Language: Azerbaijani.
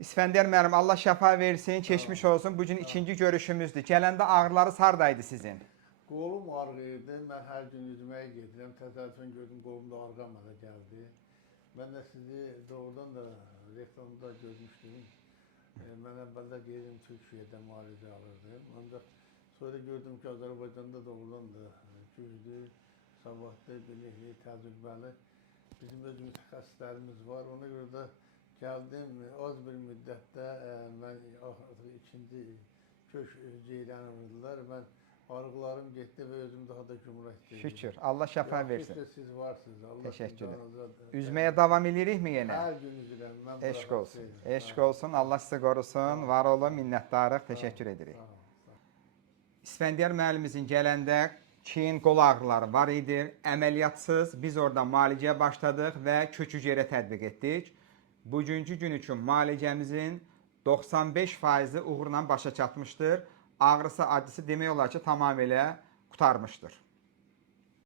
İsfəndiyar müəllim, Allah şəfa versin, keçmiş olsun. Bu gün ikinci görüşümüzdür. Gələndə ağrılarınız hardaydı sizin? Qolum ağrıyırdı. Mən hər gün üzməyə gedirəm. Təsadüfən gördüm qolumda ağrı mənə gəldi. Mən də sizi doğrudan da reklamda görmüşdüm. Mən əvvəldə gedim Türkiyədə müalicə alırdım. Ancaq sonra gördüm ki, Azərbaycanda doğrudan da güclü, savadlı, bilikli, təcrübəli bizim öz mütəxəssislərimiz var. Ona görə də gəldim, az bir müddətdə mən ikinci kök ceyran vurdular. Mən ağrılarım getdi və özüm daha da gümrah etdim. Şükür, Allah şəfa versin. Şükür siz varsınız. Allah Təşəkkürlər. Üzməyə davam edirikmi yenə? Hər gün üzürəm. Eşq olsun. Eşq olsun. Allah sizi qorusun. Var olun, minnətdarıq. Təşəkkür edirik. İsfəndiyar müəllimimizin gələndə çiyin qol ağrıları var idi. Əməliyyatsız biz orada müalicəyə başladıq və kök hüceyrə tətbiq etdik. Bugünkü gün üçün müalicəmizin 95%-i uğurla başa çatmışdır. Ağrısı, acısı demək olar ki, tamamilə qurtarmışdır.